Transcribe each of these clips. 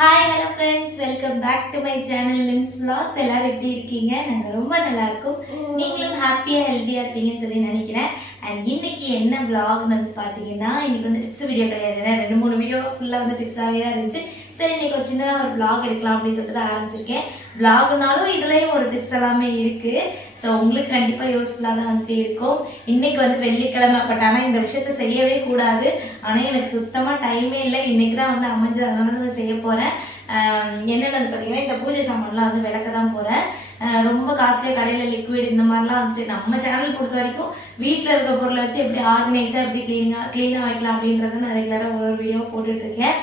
Hi hello friends, welcome back to my channel Lims vlogs. எல்லாரும் எப்படி இருக்கீங்க? நாங்கள் ரொம்ப நல்லா இருக்கோம். நீங்களும் ஹாப்பியாக ஹெல்த்தியாக இருப்பீங்கன்னு சொல்லி நினைக்கிறேன். அண்ட் இன்னைக்கு என்ன vlogனு வந்து பார்த்தீங்கன்னா, இன்னைக்கு வந்து டிப்ஸ் வீடியோ கிடையாது. 2-3 வீடியோ ஃபுல்லாக வந்து டிப்ஸாகவே தான் இருந்துச்சு. சரி, இன்னைக்கு ஒரு சின்னதாக ஒரு vlog எடுக்கலாம் அப்படின்னு சொல்லிட்டு தான் ஆரம்பிச்சிருக்கேன். vlogனாலும் இதுலேயும் ஒரு டிப்ஸ் எல்லாமே இருக்குது. ஸோ உங்களுக்கு கண்டிப்பாக யூஸ்ஃபுல்லாக தான் வந்துட்டு இருக்கும். இன்னைக்கு வந்து வெள்ளிக்கிழமை, பட் ஆனால் இந்த விஷயத்த செய்யவே கூடாது. ஆனால் எனக்கு சுத்தமாக டைமே இல்லை. இன்னைக்கு தான் வந்து அமைஞ்சது, அதனால தான் செய்ய போகிறேன். என்னென்னு பார்த்தீங்கன்னா, இந்த பூஜை சாமான்லாம் வந்து விளக்க தான் போகிறேன். ரொம்ப காஸ்ட்லியாக கடையில் லிக்விட் இந்த மாதிரிலாம் வந்துட்டு நம்ம சேனல் பொறுத்த வரைக்கும் வீட்டில் இருக்க பொருளை வச்சு எப்படி ஆர்கனைஸாக எப்படி க்ளீனாக வைக்கலாம் அப்படின்றத நான் ரெகுலராக ஒரு வீடியோ போட்டுட்ருக்கேன்.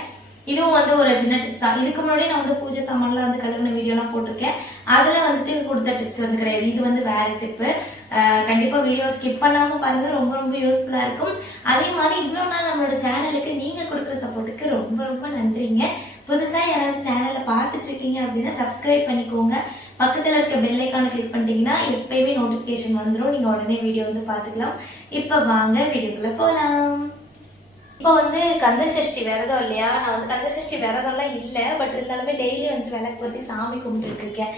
இதுவும் வந்து ஒரு சின்ன டிப்ஸ் தான். இதுக்கு முன்னாடி நான் வந்து பூஜை சாமான்லாம் வந்து கழுவின வீடியோலாம் போட்டிருக்கேன். அதில் வந்துட்டு கொடுத்த டிப்ஸ் வந்து கிடையாது. இது வந்து வேறு டிப்பு. கண்டிப்பாக வீடியோ ஸ்கிப் பண்ணாமல் பாருங்கள், ரொம்ப ரொம்ப யூஸ்ஃபுல்லாக இருக்கும். அதே மாதிரி இவ்வளோ நாள் நம்மளோட சேனலுக்கு நீங்கள் கொடுக்குற சப்போர்ட்டுக்கு ரொம்ப ரொம்ப நன்றிங்க. புதுசாக யாராவது சேனலை பார்த்துட்டு இருக்கீங்க அப்படின்னா சப்ஸ்கிரைப் பண்ணிக்கோங்க. பக்கத்தில் இருக்க பெல் ஐக்கானை கிளிக் பண்ணிட்டீங்கன்னா எப்பயுமே நோட்டிஃபிகேஷன் வந்துடும். நீங்கள் உடனே வீடியோ வந்து பார்த்துக்கலாம். இப்போ வாங்க வீடியோக்குள்ளே போகலாம். இப்போ வந்து கந்தசஷ்டி விரதம் இல்லையா? நான் வந்து கந்தசஷ்டி விரதம்லாம் இல்லை, பட் இருந்தாலுமே டெய்லி வந்து விளக்கு பற்றி சாமி கும்பிட்டு இருக்கேன்.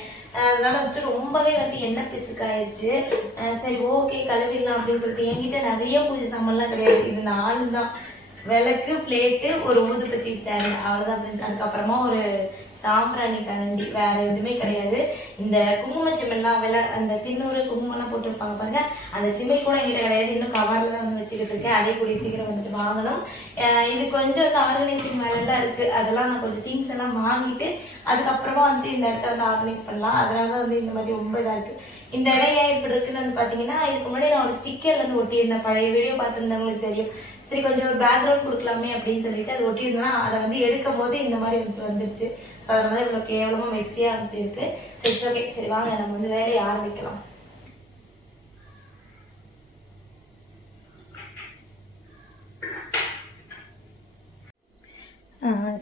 அதனால வந்து ரொம்பவே வந்து எண்ணெய் பிசுக்காயிடுச்சு. சரி, ஓகே கழுவிடலாம் அப்படின்னு சொல்லிட்டு என்கிட்ட நிறைய பூஜை சாமான்லாம் கிடையாது. இது 4 தான்: விளக்கு, பிளேட்டு, ஒரு ஊதுபத்தி ஸ்டாண்டு, அவ்வளோதான். அதுக்கப்புறமா ஒரு சாம்பிராணி கரண்டி, வேற எதுவுமே கிடையாது. இந்த குங்கும சிம்மெல்லாம் அந்த தின்னூறு குங்குமம்லாம் போட்டு வைப்பாங்க பாருங்க, அந்த சிம்மை கூட என்கிட்ட கிடையாது. இன்னும் கவரில் தான் வந்து வச்சுக்கிட்டு இருக்கேன். அதே கூடிய சீக்கிரம் வந்துட்டு வாங்கணும். இது கொஞ்சம் வந்து ஆர்கனைசிங் வேலைலாம் இருக்குது. அதெல்லாம் நான் கொஞ்சம் திங்ஸ் எல்லாம் வாங்கிட்டு அதுக்கப்புறமா வந்து இந்த இடத்த வந்து ஆர்கனைஸ் பண்ணலாம். அதனால தான் வந்து இந்த மாதிரி ரொம்ப இதாக இருக்குது. இந்த இடம் ஏன் இப்படி இருக்குன்னு வந்து பார்த்தீங்கன்னா, இதுக்கு முன்னாடி நான் ஒரு ஸ்டிக்கர் வந்து ஒட்டியிருந்தேன். பழைய வீடியோ பார்த்துருந்தவங்களுக்கு தெரியும். சரி, கொஞ்சம் ஒரு பேக்ரவுண்ட் கொடுக்கலாமே அப்படின்னு சொல்லிட்டு அது ஒட்டியிருந்தேன்னா, அதை வந்து எடுக்கும் போது இந்த மாதிரி வந்துருச்சு. ஸோ அதனால இவ்வளோ கேவலமாக மெஸ்ஸியாக வந்துட்டு இருக்கு. சரி, ஓகே, சரி வாங்க நம்ம வந்து வேலையை ஆரம்பிக்கலாம்.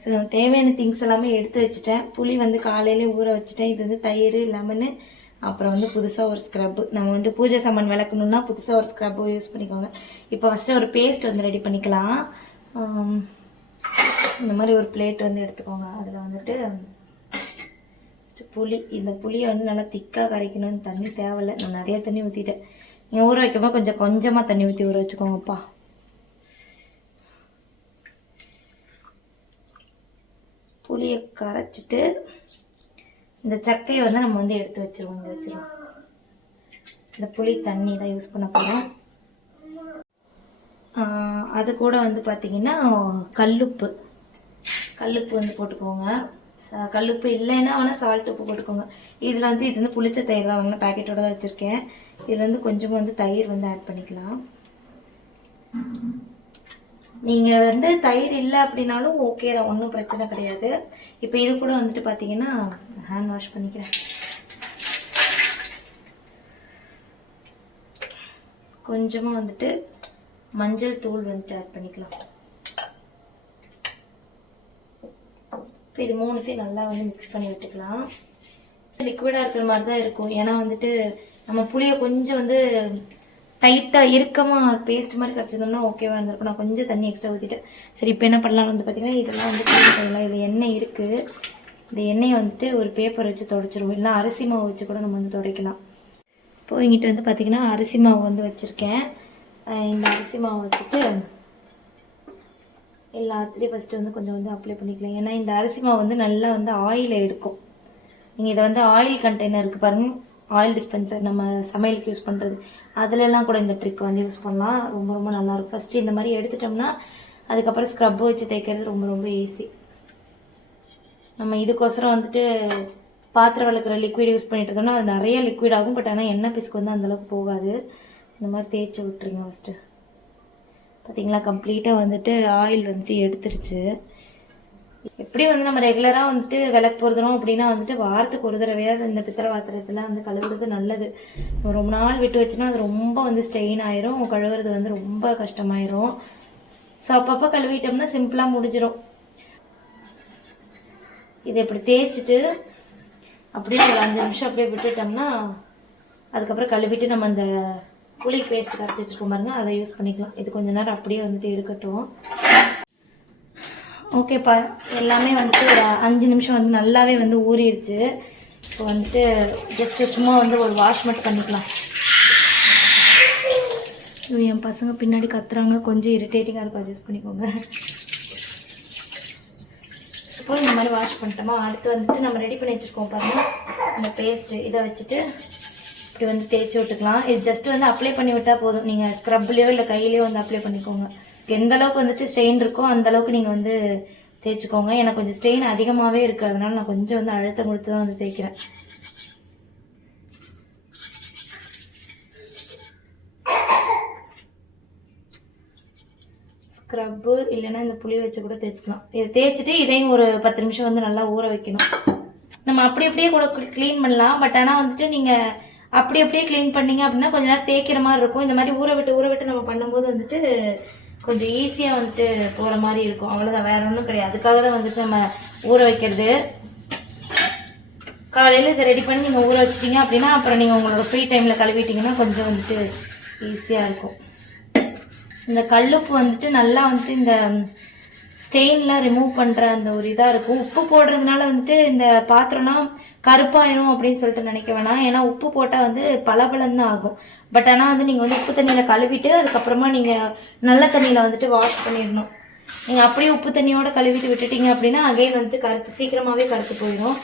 ஸோ தேவையான திங்ஸ் எல்லாமே எடுத்து வச்சுட்டேன். புளி வந்து காலையிலே ஊற வச்சுட்டேன். இது வந்து தயிர், லெமனு, அப்புறம் வந்து புதுசாக ஒரு ஸ்க்ரப்பு. நம்ம வந்து பூஜை சாமான் விளக்கணுன்னா புதுசாக ஒரு ஸ்க்ரப்பு யூஸ் பண்ணிக்கோங்க. இப்போ ஃபஸ்ட்டு ஒரு பேஸ்ட் வந்து ரெடி பண்ணிக்கலாம். இந்த மாதிரி ஒரு பிளேட் வந்து எடுத்துக்கோங்க. அதில் வந்துட்டு ஃபஸ்ட்டு புளி, இந்த புளியை வந்து நல்லா திக்காக கரைக்கணும்னு தண்ணி தேவையில்லை. நான் நிறைய தண்ணி ஊற்றிட்டேன். நீங்கள் ஊற வைக்கும்போது கொஞ்சமாக தண்ணி ஊற்றி ஊற வச்சுக்கோங்கப்பா. புளியை கரைச்சிட்டு இந்த சக்கையை வந்து நம்ம வந்து எடுத்து வச்சுருவோம். இந்த புளி தண்ணி தான் யூஸ் பண்ண போகிறோம். அது கூட வந்து பார்த்திங்கன்னா கல்லுப்பு வந்து போட்டுக்கோங்க. கல்லுப்பு இல்லைன்னா வேணால் சால்ட் உப்பு போட்டுக்கோங்க. இதில் வந்து இது வந்து புளிச்ச தயிர் தான் வாங்கினா, பேக்கெட்டோட தான் வச்சுருக்கேன். இதில் வந்து கொஞ்சமாக வந்து தயிர் வந்து ஆட் பண்ணிக்கலாம். நீங்கள் வந்து தயிர் இல்லை அப்படின்னாலும் ஓகே தான், ஒன்றும் பிரச்சனை கிடையாது. இப்போ இது கூட வந்துட்டு பார்த்தீங்கன்னா ஹேண்ட் வாஷ் பண்ணிக்கிறேன். கொஞ்சமாக வந்துட்டு மஞ்சள் தூள் வந்துட்டு ஆட் பண்ணிக்கலாம். இப்போ இது 3த்தையும் நல்லா வந்து மிக்ஸ் பண்ணி விட்டுக்கலாம். லிக்விடாக இருக்கிற மாதிரி தான் இருக்கும். ஏன்னா வந்துட்டு நம்ம புளியை கொஞ்சம் வந்து டைட்டாக இறுக்கமாக பேஸ்ட் மாதிரி கரைச்சிருந்தோம்னா ஓகேவாக இருந்திருக்கும். நான் கொஞ்சம் தண்ணி எக்ஸ்ட்ரா ஊற்றிட்டேன். சரி, இப்போ என்ன பண்ணலாம்னு வந்து பார்த்தீங்கன்னா, இதெல்லாம் வந்து போடலாம். இதில் எண்ணெய் இருக்குது. இந்த எண்ணெயை வந்துட்டு ஒரு பேப்பர் வச்சு துடைச்சிருவோம். இல்லை அரிசி மாவு வச்சு கூட நம்ம வந்து துடைக்கலாம். இப்போது இங்கிட்ட வந்து பார்த்திங்கன்னா அரிசி மாவு வந்து வச்சுருக்கேன். இந்த அரிசி மாவு வச்சுட்டு எல்லாத்துலேயும் ஃபஸ்ட்டு வந்து கொஞ்சம் வந்து அப்ளை பண்ணிக்கலாம். ஏன்னா இந்த அரிசி மாவு வந்து நல்லா வந்து ஆயிலை எடுக்கும். நீங்கள் இதை வந்து ஆயில் கண்டெய்னர் இருக்குது பாருங்கள், ஆயில் டிஸ்பென்சர் நம்ம சமையலுக்கு யூஸ் பண்ணுறது, அதிலெல்லாம் கூட இந்த ட்ரிக் வந்து யூஸ் பண்ணலாம். ரொம்ப ரொம்ப நல்லாயிருக்கும். ஃபஸ்ட்டு இந்த மாதிரி எடுத்துட்டோம்னா அதுக்கப்புறம் ஸ்க்ரப்பு வச்சு தேய்க்கிறது ரொம்ப ரொம்ப ஈஸி. நம்ம இதுக்கோசரம் வந்துட்டு பாத்திரம் விளக்குற லிக்விட் யூஸ் பண்ணிட்டு இருந்தோம்னா அது நிறைய லிக்விட் ஆகும். பட் ஆனால் எண்ணெய் பிசுக்கு வந்து அந்தளவுக்கு போகாது. இந்த மாதிரி தேய்ச்சி விட்டுருங்க. ஃபஸ்ட்டு பார்த்திங்களா, கம்ப்ளீட்டாக வந்துட்டு ஆயில் வந்துட்டு எடுத்துருச்சு. எப்படி வந்து நம்ம ரெகுலராக வந்துட்டு விளக்கு போடுறோம் அப்படின்னா வந்துட்டு வாரத்துக்கு ஒரு தடவையாவது இந்த பித்தளை பாத்திரத்தில் வந்து கழுவுறது நல்லது. ரொம்ப நாள் விட்டு வச்சுன்னா அது ரொம்ப வந்து ஸ்டெயின் ஆயிரும், கழுவுறது வந்து ரொம்ப கஷ்டமாயிரும். ஸோ அப்பப்போ கழுவிட்டோம்னா சிம்பிளாக முடிஞ்சிடும். இதை இப்படி தேய்ச்சிட்டு அப்படியே ஒரு 5 நிமிஷம் அப்படியே விட்டுட்டோம்னா அதுக்கப்புறம் கழுவிட்டு நம்ம அந்த புளி பேஸ்ட் கரைச்சி வச்சுருக்கோம் பாருங்க, அதை யூஸ் பண்ணிக்கலாம். இது கொஞ்சம் நேரம் அப்படியே வந்துட்டு இருக்கட்டும். ஓகேப்பா, எல்லாமே வந்துட்டு ஒரு 5 நிமிஷம் வந்து நல்லாவே வந்து ஊறிடுச்சு. இப்போ வந்துட்டு ஜஸ்ட்டு சும்மா வந்து ஒரு வாஷ் மட்டும் பண்ணிக்கலாம். என் பசங்க பின்னாடி கத்துறாங்க, கொஞ்சம் இரிட்டேட்டிங்காக இருக்கும், அட்ஜஸ்ட் பண்ணிக்கோங்க. இப்போ இந்த மாதிரி வாஷ் பண்ணிட்டோமா, அடுத்து வந்துட்டு நம்ம ரெடி பண்ணி வச்சுருக்கோம் பாருங்கள் இந்த பேஸ்ட்டு, இதை வச்சுட்டு இப்படி வந்து தேய்ச்சி விட்டுக்கலாம். இது ஜஸ்ட்டு வந்து அப்ளை பண்ணி விட்டால் போதும். நீங்கள் ஸ்க்ரப்லேயோ இல்லை கையிலையோ வந்து அப்ளை பண்ணிக்கோங்க. எந்த அளவுக்கு வந்துட்டு ஸ்ட்ரெயின் இருக்கோ அந்தளவுக்கு நீங்கள் வந்து தேய்ச்சிக்கோங்க. எனக்கு கொஞ்சம் ஸ்ட்ரெயின் அதிகமாகவே இருக்குது, அதனால நான் கொஞ்சம் வந்து அழுத்தம் கொடுத்து தான் வந்து தேய்க்கிறேன். ஸ்க்ரப்பு இல்லைன்னா இந்த புளி வச்சு கூட தேய்ச்சிக்கலாம். இதை தேய்ச்சிட்டு இதையும் ஒரு 10 நிமிஷம் வந்து நல்லா ஊற வைக்கணும். நம்ம அப்படியே கூட க்ளீன் பண்ணலாம். பட் ஆனால் வந்துட்டு நீங்கள் அப்படியே க்ளீன் பண்ணிங்க அப்படின்னா கொஞ்சம் நேரம் தேய்க்கிற மாதிரி இருக்கும். இந்த மாதிரி ஊற விட்டு நம்ம பண்ணும்போது வந்துட்டு கொஞ்சம் ஈஸியாக வந்துட்டு போகிற மாதிரி இருக்கும். அவ்வளோதான், வேறு ஒன்றும் கிடையாது. அதுக்காக தான் வந்துட்டு நம்ம ஊற வைக்கிறது. காலையில் இதை ரெடி பண்ணி நீங்கள் ஊற வச்சிட்டிங்க அப்படின்னா அப்புறம் நீங்கள் உங்களோட ஃப்ரீ டைமில் கழுவிட்டிங்கன்னா கொஞ்சம் வந்துட்டு ஈஸியாக இருக்கும். இந்த கல்லுப்பு வந்துட்டு நல்லா வந்துட்டு இந்த ஸ்டெயின்லாம் ரிமூவ் பண்ணுற அந்த ஒரு இதாக இருக்கும். உப்பு போடுறதுனால வந்துட்டு இந்த பாத்திரம்லாம் கருப்பாயிரும் அப்படின்னு சொல்லிட்டு நினைக்க வேணாம். ஏன்னா உப்பு போட்டால் வந்து பளபளன்னு தான் ஆகும். பட் ஆனால் வந்து நீங்கள் வந்து உப்பு தண்ணியில் கழுவிட்டு அதுக்கப்புறமா நீங்கள் நல்ல தண்ணியில் வந்துட்டு வாஷ் பண்ணிடணும். நீங்கள் அப்படியே உப்பு தண்ணியோட கழுவிட்டு விட்டுட்டீங்க அப்படின்னா அகைன் வந்துட்டு சீக்கிரமாகவே கருத்து போயிடும்.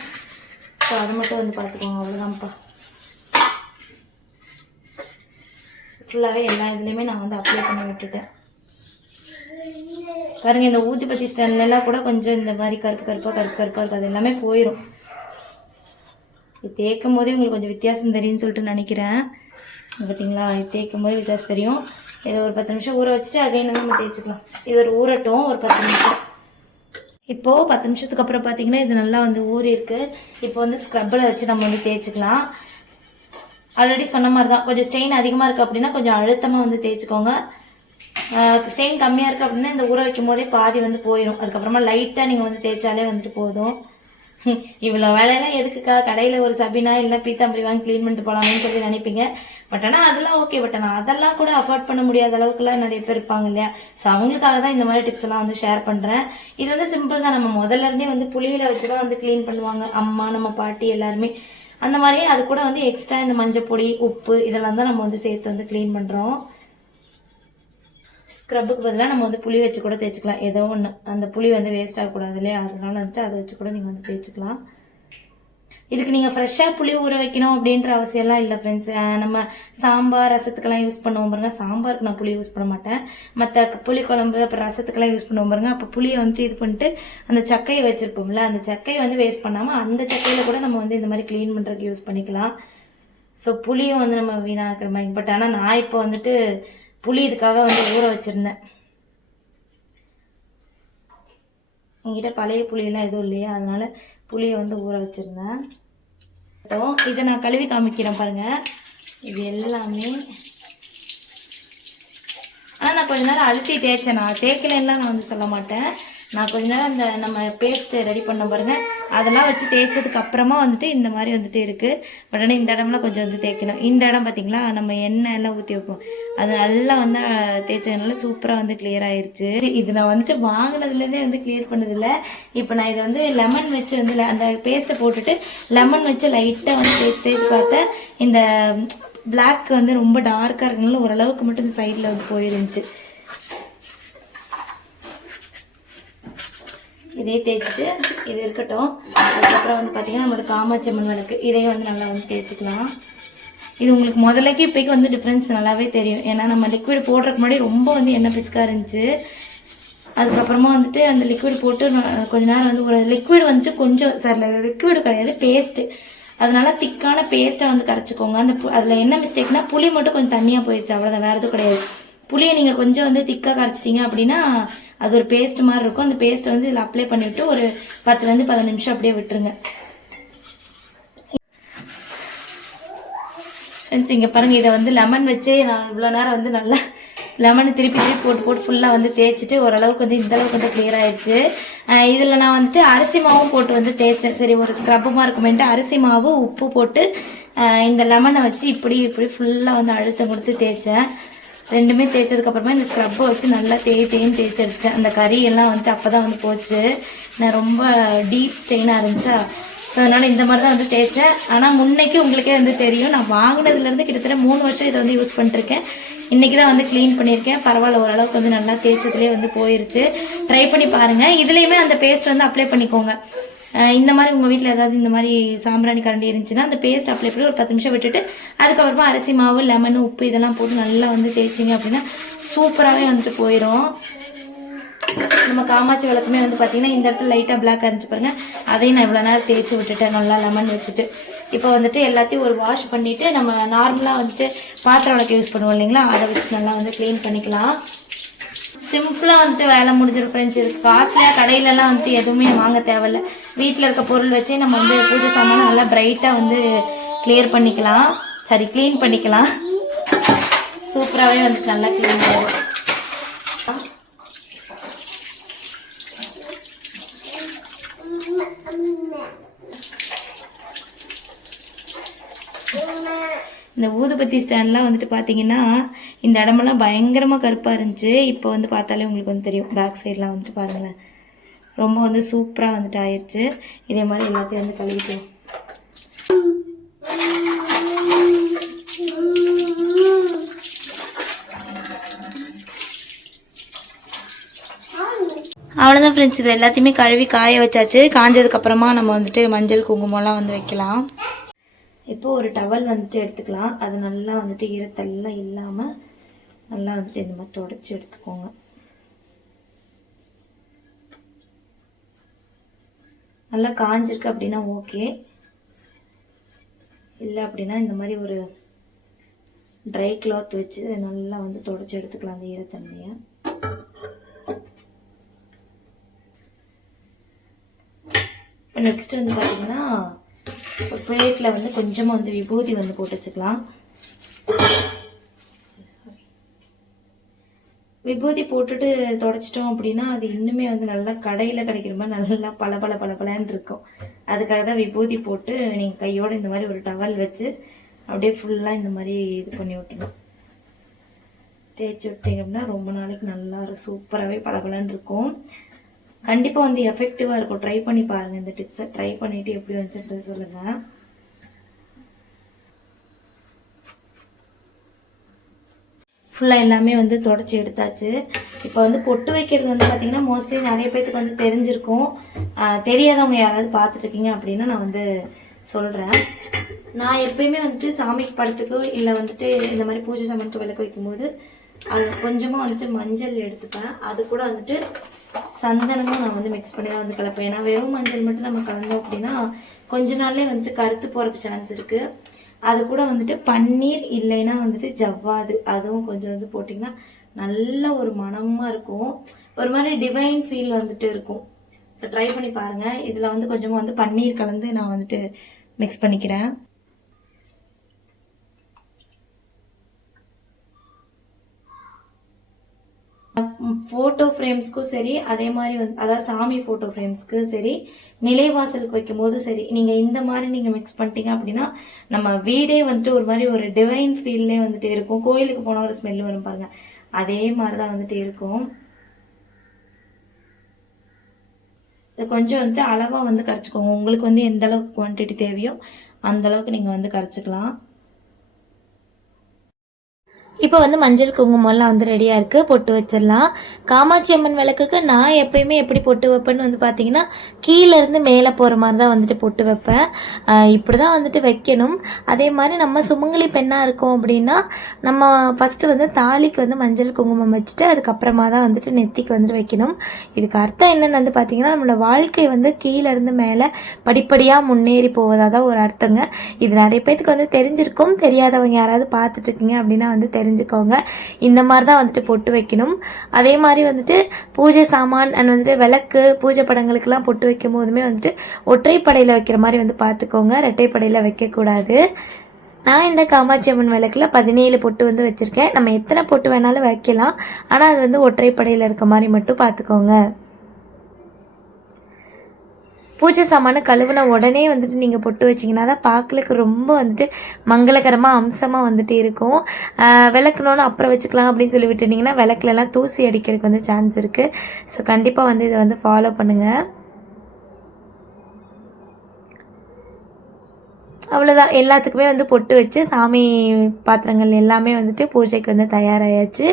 ஸோ அதை மட்டும் வந்து பார்த்துக்கோங்க, அவ்வளோதான்ப்பா. ஃபுல்லாகவே எல்லா இதுலேயுமே நான் வந்து அப்ளை பண்ணி விட்டுட்டேன். பாருங்கள், இந்த ஊதுபத்தி ஸ்டாண்ட்லாம் கூட கொஞ்சம் இந்த மாதிரி கருப்பாக இருக்குது, அது எல்லாமே போயிடும். இது தேய்க்கும் போதே உங்களுக்கு கொஞ்சம் வித்தியாசம் தெரியும்னு சொல்லிட்டு நினைக்கிறேன். பார்த்தீங்களா, இது தேய்க்கும் போதே வித்தியாசம் தெரியும். இதை ஒரு 10 நிமிஷம் ஊற வச்சுட்டு அகைன் வந்து நம்ம தேய்ச்சிக்கலாம். இது ஒரு ஊறட்டும் ஒரு 10 நிமிஷம். இப்போது 10 நிமிஷத்துக்கு அப்புறம் பார்த்தீங்கன்னா இது நல்லா வந்து ஊறி இருக்குது. இப்போ வந்து ஸ்க்ரப்பில் வச்சு நம்ம வந்து தேய்ச்சிக்கலாம். ஆல்ரெடி சொன்ன மாதிரி தான், கொஞ்சம் ஸ்டெயின் அதிகமாக இருக்குது அப்படின்னா கொஞ்சம் அழுத்தமாக வந்து தேய்ச்சிக்கோங்க. ஸ்டெயின் கம்மியாக இருக்குது அப்படின்னா இந்த ஊற வைக்கும் போதே பாதி வந்து போயிடும். அதுக்கப்புறமா லைட்டாக நீங்கள் வந்து தேய்ச்சாலே வந்துட்டு போதும். இவ்வளோ வேலையெல்லாம் எதுக்குக்கா, கடையில் ஒரு சபினா இல்லை பீத்தாம்பரி வாங்கி க்ளீன் பண்ணிட்டு போகலாமேன்னு சொல்லி நினைப்பீங்க. பட் ஆனால் அதெல்லாம் ஓகே. பட் ஆனால் அதெல்லாம் கூட அஃபோர்ட் பண்ண முடியாத அளவுக்குலாம் நிறைய பேர் இருப்பாங்க இல்லையா. ஸோ அவங்களுக்காக தான் இந்த மாதிரி டிப்ஸ் எல்லாம் வந்து ஷேர் பண்ணுறேன். இது வந்து சிம்பிள் தான். நம்ம முதல்ல இருந்தே வந்து புளியில் வச்சு தான் வந்து க்ளீன் பண்ணுவாங்க அம்மா, நம்ம பாட்டி எல்லாருமே. அந்த மாதிரியே அது கூட வந்து எக்ஸ்ட்ரா இந்த மஞ்சள் பொடி, உப்பு இதெல்லாம் தான் நம்ம வந்து சேர்த்து வந்து க்ளீன் பண்ணுறோம். ஸ்க்ரப்புக்கு பதிலாக நம்ம வந்து புளி வச்சு கூட தேய்ச்சிக்கலாம். ஏதோ ஒன்று, அந்த புளி வந்து வேஸ்ட் ஆகக்கூடாது இல்லையா, அதனால வந்துட்டு அதை வச்சு கூட நீங்கள் வந்து தேய்ச்சிக்கலாம். இதுக்கு நீங்கள் ஃப்ரெஷ்ஷாக புளி ஊற வைக்கணும் அப்படின்ற அவசியம்லாம் இல்லை ஃப்ரெண்ட்ஸ். நம்ம சாம்பார் ரசத்துக்கெல்லாம் யூஸ் பண்ணுவோம் பாருங்க. சாம்பாருக்கு நான் புளி யூஸ் பண்ண மாட்டேன். மற்ற புளி குழம்பு அப்புறம் ரசத்துக்கெல்லாம் யூஸ் பண்ணுவோம் பாருங்க. அப்போ புளியை வந்துட்டு இது பண்ணிட்டு அந்த சக்கையை வச்சுருப்போம்ல, அந்த சக்கையை வந்து வேஸ்ட் பண்ணாமல் அந்த சக்கையில் கூட நம்ம வந்து இந்த மாதிரி க்ளீன் பண்ணுறதுக்கு யூஸ் பண்ணிக்கலாம். ஸோ புளியும் வந்து நம்ம வீணாக்கிற மாதிரி. பட் ஆனால் நான் இப்போ வந்துட்டு புளி இதுக்காக வந்து ஊற வச்சுருந்தேன். என்கிட்ட பழைய புளியெல்லாம் எதுவும் இல்லையா, அதனால புளியை வந்து ஊற வச்சுருந்தேன். இதை நான் கழுவி காமிக்கிறேன் பாருங்கள். இது எல்லாமே ஆனால் நான் கொஞ்ச நேரம் அழுத்தி தேய்ச்சேன். நான் தேய்க்கலைன்னா நான் வந்து சொல்ல மாட்டேன். நான் கொஞ்ச நேரம் அந்த நம்ம பேஸ்ட்டு ரெடி பண்ண பாருங்கள், அதெல்லாம் வச்சு தேய்ச்சதுக்கு அப்புறமா வந்துட்டு இந்த மாதிரி வந்துட்டு இருக்குது. பட் ஆனால் இந்த இடம்லாம் கொஞ்சம் வந்து தேய்க்கணும். இந்த இடம் பார்த்திங்களா, நம்ம எண்ணெய் எல்லாம் ஊற்றி வைப்போம், அது நல்லா வந்து தேய்ச்சதுனால சூப்பராக வந்து கிளியர் ஆயிடுச்சு. இது நான் வந்துட்டு வாங்கினதுலேருந்தே வந்து கிளியர் பண்ணதில்லை. இப்போ நான் இதை வந்து லெமன் வச்சு வந்து அந்த பேஸ்ட்டை போட்டுட்டு லெமன் வச்சு லைட்டாக வந்து தேய்ச்சி பார்த்தேன். இந்த பிளாக் வந்து ரொம்ப டார்க்காக இருக்கனால ஓரளவுக்கு மட்டும் இந்த சைடில் வந்து போயிருந்துச்சு. இதே தேய்ச்சிட்டு இது இருக்கட்டும். அதுக்கப்புறம் வந்து பார்த்திங்கன்னா நம்மளோட காமாட்சி அம்மன் விளக்கு, இதையும் வந்து நல்லா வந்து தேய்ச்சிக்கலாம். இது உங்களுக்கு முதலைக்கு இப்போக்கு வந்து டிஃப்ரென்ஸ் நல்லாவே தெரியும். ஏன்னா நம்ம லிக்விட் போடுறதுக்கு முன்னாடி ரொம்ப வந்து எண்ணெய் பிசுக்காக இருந்துச்சு. அதுக்கப்புறமா வந்துட்டு அந்த லிக்விட் போட்டு கொஞ்ச நேரம் வந்து ஒரு லிக்விட் வந்துட்டு கொஞ்சம் லிக்விடு கிடையாது பேஸ்ட்டு, அதனால திக்கான பேஸ்ட்டை வந்து கரைச்சிக்கோங்க. அந்த அதில் என்ன மிஸ்டேக்னா புளி மட்டும் கொஞ்சம் தண்ணியாக போயிடுச்சு, அவ்வளோதான், வேறு எதுவும் கிடையாது. புளியை நீங்கள் கொஞ்சம் வந்து திக்காக கரைச்சிட்டிங்க அப்படின்னா அது ஒரு பேஸ்ட் மாதிரி இருக்கும். அந்த பேஸ்ட்டை வந்து இதில் அப்ளை பண்ணிவிட்டு ஒரு 10லேருந்து 15 நிமிஷம் அப்படியே விட்டுருங்க. ஃப்ரெண்ட்ஸ் இங்கே பாருங்கள், இதை வந்து லெமன் வச்சே நான் இவ்வளோ நேரம் வந்து நல்லா லெமனை திருப்பி போட்டு ஃபுல்லாக வந்து தேய்ச்சிட்டு ஓரளவுக்கு வந்து இந்தளவுக்கு வந்து கிளியர் ஆகிடுச்சு. இதில் நான் வந்துட்டு அரிசி மாவும் போட்டு வந்து தேய்ச்சேன். சரி ஒரு ஸ்க்ரப்புமாக இருக்குமேன்ட்டு அரிசி மாவு உப்பு போட்டு இந்த லெமனை வச்சு இப்படி ஃபுல்லாக வந்து அழுத்தம் கொடுத்து தேய்ச்சேன். ரெண்டுமே தேய்ச்சதுக்கப்புறமா இந்த ஸ்க்ரப்பை வச்சு நல்லா தேய்ன்னு தேய்ச்சி எடுத்தேன். அந்த கறி எல்லாம் வந்துட்டு அப்போ தான் வந்து போச்சு. நான் ரொம்ப டீப் ஸ்டெயினாக இருந்துச்சா, ஸோ அதனால் இந்த மாதிரி தான் வந்து தேய்ச்சேன். ஆனால் முன்னைக்கு உங்களுக்கே வந்து தெரியும், நான் வாங்கினதுலேருந்து கிட்டத்தட்ட 3 வருஷம் இதை வந்து யூஸ் பண்ணிட்டுருக்கேன். இன்றைக்கி தான் வந்து க்ளீன் பண்ணியிருக்கேன். பரவாயில்ல, ஓரளவுக்கு வந்து நல்லா தேய்ச்சதுலேயே வந்து போயிருச்சு. ட்ரை பண்ணி பாருங்கள். இதுலேயுமே அந்த பேஸ்ட் வந்து அப்ளை பண்ணிக்கோங்க. இந்த மாதிரி உங்கள் வீட்டில் ஏதாவது இந்த மாதிரி சாம்பிராணி கரண்டி இருந்துச்சுன்னா அந்த பேஸ்ட் அப்ளை பண்ணி ஒரு 10 நிமிஷம் விட்டுட்டு அதுக்கப்புறமா அரிசி மாவு, லெமன், உப்பு இதெல்லாம் போட்டு நல்லா வந்து தேய்ச்சிங்க அப்படின்னா சூப்பராகவே வந்துட்டு போயிடும். நம்ம காமாட்சி விளக்குமே வந்து பார்த்தீங்கன்னா இந்த இடத்துல லைட்டாக பிளாக் இருந்துச்சு பாருங்கள், அதையும் நான் இவ்வளோ நேரம் தேய்ச்சி விட்டுட்டேன் நல்லா லெமன் வச்சுட்டு. இப்போ வந்துட்டு எல்லாத்தையும் ஒரு வாஷ் பண்ணிவிட்டு நம்ம நார்மலாக வந்துட்டு பாத்திரம் விளக்கு யூஸ் பண்ணுவோம் இல்லைங்களா, அதை வச்சு நல்லா வந்து க்ளீன் பண்ணிக்கலாம். சிம்பிளாக வந்துட்டு வேலை முடிஞ்சிடும் ஃப்ரெண்ட்ஸ். இருக்குது காஸ்ட்லியாக கடையிலலாம் வந்துட்டு எதுவுமே வாங்க தேவையில்லை. வீட்டில் இருக்க பொருள் வச்சே நம்ம வந்து பூஜை சாமான் நல்லா பிரைட்டாக வந்து க்ளீன் பண்ணிக்கலாம். சூப்பராகவே வந்துட்டு நல்லா க்ளீன் ஆகும். இந்த ஊதுபத்தி ஸ்டாண்ட்லாம் வந்துட்டு பார்த்தீங்கன்னா இந்த இடமெல்லாம் பயங்கரமாக கருப்பாக இருந்துச்சு. இப்போ வந்து பார்த்தாலே உங்களுக்கு வந்து தெரியும், பேக் சைட்லாம் வந்துட்டு பாருங்களேன் ரொம்ப வந்து சூப்பராக வந்துட்டு ஆயிடுச்சு. இதே மாதிரி எல்லாத்தையும் வந்து கழுவிட்டோம். அவ்வளோதான் ஃப்ரெண்ட்ஸ், இது எல்லாத்தையுமே கழுவி காய வச்சாச்சு. காஞ்சதுக்கப்புறமா நம்ம வந்துட்டு மஞ்சள் குங்குமம்லாம் வந்து வைக்கலாம். இப்போது ஒரு டவல் வந்துட்டு எடுத்துக்கலாம். அது நல்லா வந்துட்டு ஈரத்தெல்லாம் இல்லாமல் நல்லா வந்துட்டு இந்த மாதிரி தொடச்சி எடுத்துக்கோங்க. நல்லா காஞ்சிருக்கு அப்படின்னா ஓகே, இல்லை அப்படின்னா இந்த மாதிரி ஒரு ட்ரை கிளாத் வச்சு நல்லா வந்து தொடச்சி எடுத்துக்கலாம் அந்த ஈரத்தன்மையை. நெக்ஸ்ட் வந்து பார்த்தீங்கன்னா ஒரு பிளேட்டில் வந்து கொஞ்சமாக வந்து விபூதி வந்து போட்டு வச்சுக்கலாம். விபூதி போட்டுட்டு தொடச்சிட்டோம் அப்படின்னா அது இன்னுமே வந்து நல்லா கடையில் கிடைக்கிற மாதிரி நல்லா பளபளன்னு இருக்கும். அதுக்காக தான் விபூதி போட்டு நீங்கள் கையோடு இந்த மாதிரி ஒரு டவல் வச்சு அப்படியே ஃபுல்லாக இந்த மாதிரி இது பண்ணி விட்டுணும். தேய்ச்சி விட்டீங்க அப்படின்னா ரொம்ப நாளைக்கு நல்லா சூப்பராகவே பளபளன்னு இருக்கும். கண்டிப்பாக வந்து எஃபெக்டிவாக இருக்கும். ட்ரை பண்ணி பாருங்கள். இந்த டிப்ஸை ட்ரை பண்ணிவிட்டு எப்படி வந்துச்சுன்றது சொல்லுங்கள். ஃபுல்லாக எல்லாமே வந்து தொடச்சி எடுத்தாச்சு. இப்போ வந்து பொட்டு வைக்கிறது வந்து பார்த்திங்கன்னா மோஸ்ட்லி நிறைய பேர்த்துக்கு வந்து தெரிஞ்சிருக்கும். தெரியாதவங்க யாராவது பார்த்துட்ருக்கீங்க அப்படின்னா நான் வந்து சொல்கிறேன். நான் எப்பயுமே வந்துட்டு சாமிக்கு படத்துக்கு இல்லை வந்துட்டு இந்த மாதிரி பூஜை சாமானுக்கு விளக்கு வைக்கும்போது அது கொஞ்சமாக வந்துட்டு மஞ்சள் எடுத்துப்பேன். அது கூட வந்துட்டு சந்தனமும் நான் வந்து மிக்ஸ் பண்ணி தான் வந்து கலப்பேன். ஏன்னா வெறும் மஞ்சள் மட்டும் நம்ம கலந்தோம் அப்படின்னா கொஞ்ச நாள்லேயே வந்துட்டு கருத்து போகிறதுக்கு சான்ஸ் இருக்குது. அது கூட வந்துட்டு பன்னீர் இல்லைன்னா வந்துட்டு ஜவ்வாது அதுவும் கொஞ்சம் வந்து போட்டிங்கன்னா நல்ல ஒரு மணமாக இருக்கும். ஒரு மாதிரி டிவைன் ஃபீல் வந்துட்டு இருக்கும். ஸோ ட்ரை பண்ணி பாருங்கள். இதில் வந்து கொஞ்சமாக வந்து பன்னீர் கலந்து நான் வந்துட்டு மிக்ஸ் பண்ணிக்கிறேன். ஃபோட்டோ ஃப்ரேம்ஸ்க்கும் சரி, அதே மாதிரி வந்து அதாவது சாமி ஃபோட்டோ ஃப்ரேம்ஸ்க்கு சரி, நிலைவாசலுக்கு வைக்கும் போதும் சரி, நீங்கள் இந்த மாதிரி நீங்கள் மிக்ஸ் பண்ணிட்டீங்க அப்படின்னா நம்ம வீடே வந்துட்டு ஒரு மாதிரி ஒரு டிவைன் ஃபீல்லே வந்துட்டு இருக்கும். கோயிலுக்கு போனால் ஒரு ஸ்மெல் வரும் பாருங்க, அதே மாதிரி தான் வந்துட்டு இருக்கும். இது கொஞ்சம் வந்துட்டு அளவாக வந்து கரைச்சிக்கோங்க. உங்களுக்கு வந்து எந்த அளவுக்கு குவான்டிட்டி தேவையோ அந்த அளவுக்கு நீங்கள் வந்து கரைச்சிக்கலாம். இப்போ வந்து மஞ்சள் குங்குமம்லாம் வந்து ரெடியாக இருக்குது. பொட்டு வச்சிடலாம். காமாட்சி அம்மன் விளக்குக்கு நான் எப்பயுமே எப்படி பொட்டு வைப்பேன்னு வந்து பார்த்தீங்கன்னா கீழேருந்து மேலே போகிற மாதிரி தான் வந்துட்டு பொட்டு வைப்பேன். இப்படி தான் வந்துட்டு வைக்கணும். அதே மாதிரி நம்ம சுமங்கலி பெண்ணாக இருக்கோம் அப்படின்னா நம்ம ஃபஸ்ட்டு வந்து தாலிக்கு வந்து மஞ்சள் குங்குமம் வச்சுட்டு அதுக்கப்புறமா தான் வந்துட்டு நெத்திக்கு வந்துட்டு வைக்கணும். இதுக்கு அர்த்தம் என்னென்னு வந்து பார்த்திங்கன்னா நம்மளோட வாழ்க்கை வந்து கீழேருந்து மேலே படிப்படியாக முன்னேறி போவதாக தான் ஒரு அர்த்தங்க. இது நிறைய பேத்துக்கு வந்து தெரிஞ்சிருக்கும். தெரியாதவங்க யாராவது பார்த்துட்ருக்கீங்க அப்படின்னா வந்து தெரிஞ்சுக்கோங்க. இந்த மாதிரி தான் வந்துட்டு பொட்டு வைக்கணும். அதே மாதிரி வந்துட்டு பூஜை சாமான் அண்ட் வந்துட்டு விளக்கு பூஜை படங்களுக்கெல்லாம் பொட்டு வைக்கும் போதுமே வந்துட்டு ஒற்றைப்படையில் வைக்கிற மாதிரி வந்து பார்த்துக்கோங்க. ரெட்டைப்படையில் வைக்கக்கூடாது. நான் இந்த காமாட்சி அம்மன் விளக்கில் 17 பொட்டு வந்து வச்சுருக்கேன். நம்ம எத்தனை பொட்டு வேணாலும் வைக்கலாம். ஆனால் அது வந்து ஒற்றைப்படையில் இருக்க மாதிரி மட்டும் பார்த்துக்கோங்க. பூஜை சாமானை கழுவுன உடனே வந்துட்டு நீங்கள் பொட்டு வச்சிங்கன்னா தான் பார்க்கலுக்கு ரொம்ப வந்துட்டு மங்களகரமாக அம்சமாக வந்துட்டு இருக்கும். விளக்கணுன்னு அப்புறம் வச்சுக்கலாம் அப்படின்னு சொல்லி விட்டுட்டிங்கன்னா விளக்குலலாம் தூசி அடிக்கிறதுக்கு வந்து சான்ஸ் இருக்குது. ஸோ கண்டிப்பாக வந்து இதை வந்து ஃபாலோ பண்ணுங்கள். அவ்வளோதான், எல்லாத்துக்குமே வந்து பொட்டு வச்சு சாமி பாத்திரங்கள் எல்லாமே வந்துட்டு பூஜைக்கு வந்து தயாராகியாச்சு.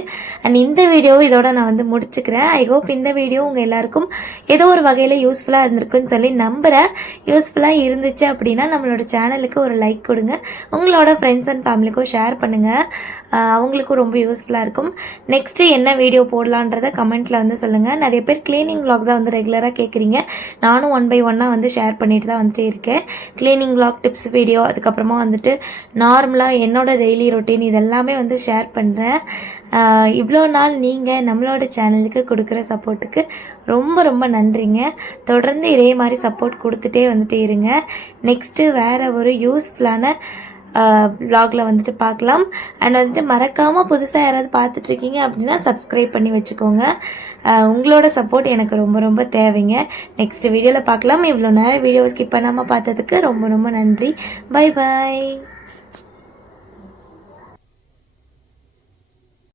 அண்ட் இந்த வீடியோவும் இதோட நான் வந்து முடிச்சுக்கிறேன். ஐ ஹோப் இந்த வீடியோ உங்கள் எல்லாருக்கும் ஏதோ ஒரு வகையில் யூஸ்ஃபுல்லாக இருந்திருக்குன்னு சொல்லி நம்புகிறேன். யூஸ்ஃபுல்லாக இருந்துச்சு அப்படின்னா நம்மளோட சேனலுக்கு ஒரு லைக் கொடுங்க, உங்களோட ஃப்ரெண்ட்ஸ் அண்ட் ஃபேமிலிக்கும் ஷேர் பண்ணுங்கள், அவங்களுக்கும் ரொம்ப யூஸ்ஃபுல்லாக இருக்கும். நெக்ஸ்ட்டு என்ன வீடியோ போடலான்றதை கமெண்ட்டில் வந்து சொல்லுங்கள். நிறைய பேர் க்ளீனிங் vlog தான் வந்து ரெகுலராக கேட்குறீங்க. நானும் 1 by 1 வந்து ஷேர் பண்ணிட்டு தான் வந்துட்டு இருக்கேன். க்ளீனிங் vlog டிப்ஸ் வீடியோ, அதுக்கப்புறமா வந்துட்டு நார்மலாக என்னோட டெய்லி ரொட்டீன் இதெல்லாமே வந்து ஷேர் பண்ணுறேன். இவ்வளோ நாள் நீங்கள் நம்மளோட சேனலுக்கு கொடுக்குற சப்போர்ட்டுக்கு ரொம்ப ரொம்ப நன்றிங்க. தொடர்ந்து இதே மாதிரி சப்போர்ட் கொடுத்துட்டே வந்துட்டு இருங்க. நெக்ஸ்ட்டு வேறு ஒரு யூஸ்ஃபுல்லான vlogல வந்துட்டு பார்க்கலாம். அண்ட் வந்துட்டு மறக்காமல் புதுசாக யாராவது பார்த்துட்ருக்கீங்க அப்படின்னா சப்ஸ்கிரைப் பண்ணி வச்சுக்கோங்க. உங்களோட சப்போர்ட் எனக்கு ரொம்ப ரொம்ப தேவைங்க. நெக்ஸ்ட் வீடியோவில் பார்க்கலாம். இவ்வளோ நேரம் வீடியோ ஸ்கிப் பண்ணாமல் பார்த்ததுக்கு ரொம்ப ரொம்ப நன்றி. Bye bye.